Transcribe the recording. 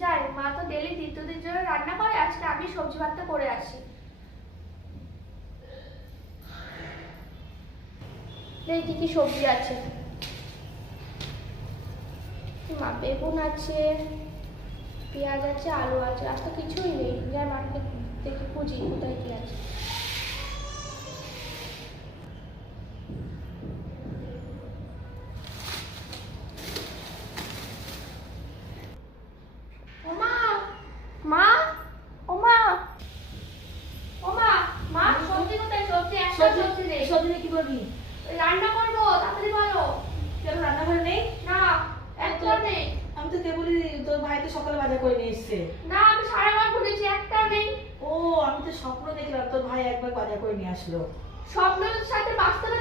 যাই, মা তো ডেলি দ্বিতীয়দের জন্য রান্না করে, আজকে আমি সবজি ভাতটা করে আসি। দেখি কি সবজি আছে। মা বেগুন আছে, পেঁয়াজ আছে, আলু আছে, আজ তো কিছুই নেই। যাই মাকে দেখি খুঁজি কোথায় কি আছে। ওমা, মা, ওমা, ওমা, মা সবজি কোথায়? সবজি একটা সবজি নেই। সবজি কি করবি? রান্না করবো, তাড়াতাড়ি বলো। কেন রান্নাঘরে নেই? না, একটা নেই। আমি তো কেবলই তোর ভাই তো সকালে বাজার করে নিয়ে এসছে। না, আমি সারাবার খুঁজেছি, একটা নেই। ও, আমি তো স্বপ্ন দেখলাম তোর ভাই একবার বাজার করে নিয়ে আসলো। স্বপ্নের সাথে বাস্তবে